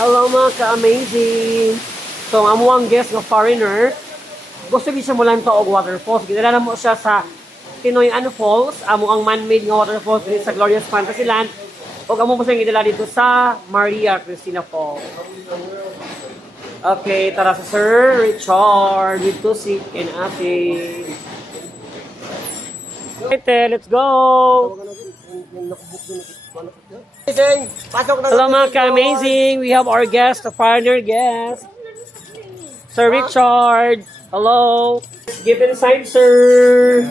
Hello mga ka-amazing! So, ang amuang guest ng foreigner, gusto siya mo lang ito og waterfalls. Ginala mo siya sa Tinoyan Falls, amo ang man-made nga waterfalls dito sa Glorious Fantasyland. O amo mo siyang gidala dito sa Maria Cristina Falls. Okay, tara sa Sir Richard dito si Ate. Okay, let's go! Hello mga ka-amazing! We have our guest, the foreigner guest. Sir Richard. Hello. Get inside, sir.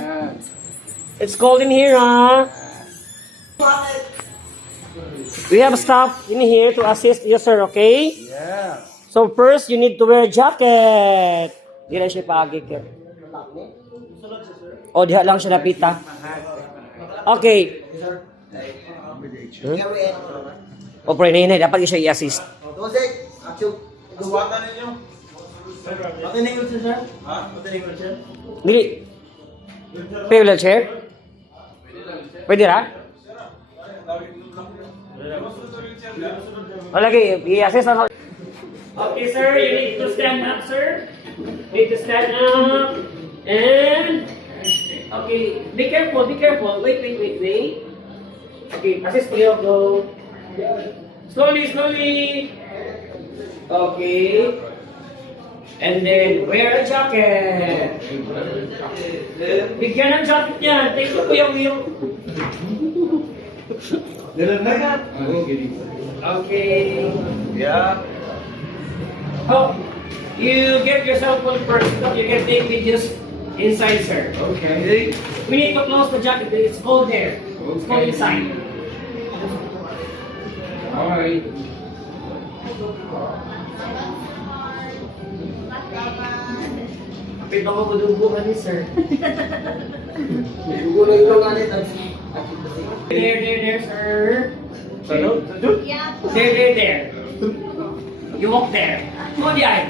It's cold in here, huh? We have staff in here to assist you, sir, okay? Yeah. So first, you need to wear a jacket. Di na siya pagigit. O, diha lang siya napita. Okay. O, pre, na dapat siya i-assist. Dili. Pwede wheelchair? Pwede ra? O, lagi, i-assist na. Okay, sir, you need to stand up, sir. You need to stand up. And, okay, be careful, be careful. Wait. Okay, assist Leo, go. Slowly. Okay. And then, wear a jacket. Bigyan ng jacket niya. Take ko yung wheel. Okay. Yeah. Oh, you get yourself one first. You can take videos inside, sir. Okay. We need to close the jacket. It's cold there. It's cold inside. Alright. Kapit ako budubuhan ni sir. There, sir. There. You walk there. Come on, Jai.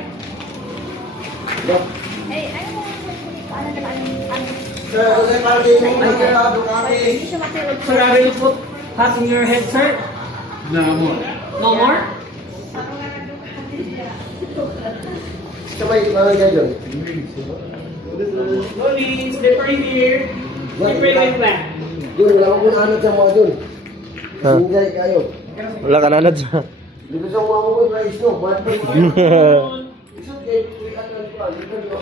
Hey, ano mo Sir, I will put hats in your head, sir. No more. No more? Slowly, slippery here. Slippery like that. Dun, wala akong anod sa mga dun. Sinjay kayo. Wala ka nanad sa... Di ba sa mga mo na isno? Ba't pa mga? Isot kayo, tuwikan lang pa. Lipan mo.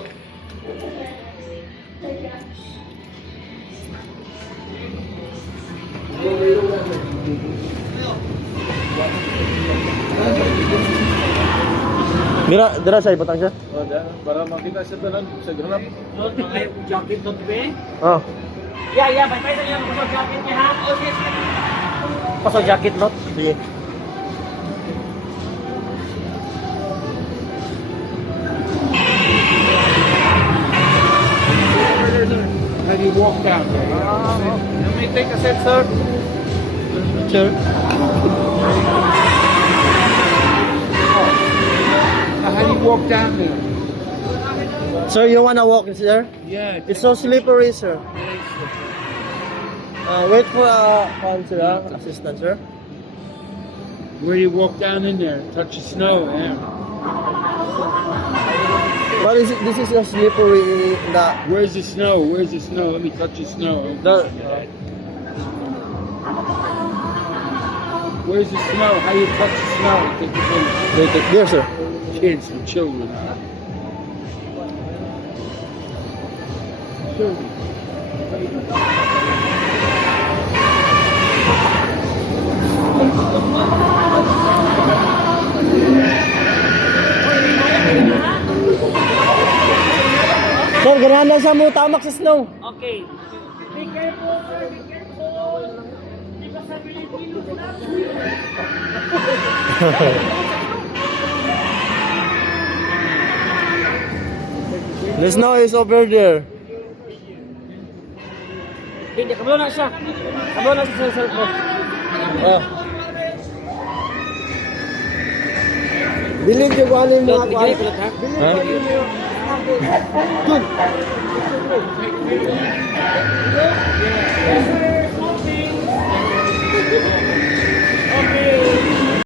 Dira sa ipatang siya? Oh, para makita sa tanan sa ganap. Not mga jacket not be. Oh. Yeah, bye sa iyo pasok jacket niya ha. Okay. Pasok jacket not. Sige. How do you walk down there? Let me take a set, sir. Sure. How do you walk down there? Sir, you wanna walk, sir? Yeah. It's so slippery, sir. Wait for assistant, sir. Where do you walk down in there? Touch the snow, yeah. What is it? This is a slippery. Where's the snow? Where's the snow? Let me touch the snow. Where's the snow? How do you touch the snow? There, sir. Kids and children. Sir, ganahan na sa mo tamak sa snow. Okay. Be careful, sir. Be careful. Di ba sa Pilipino sila? The snow is over there. Hindi, kablo na siya. Kablo na siya sa cellphone. Oh. Bilin yung ano yung mga Bigyan ko lang, ha? Ha? Dun. Okay.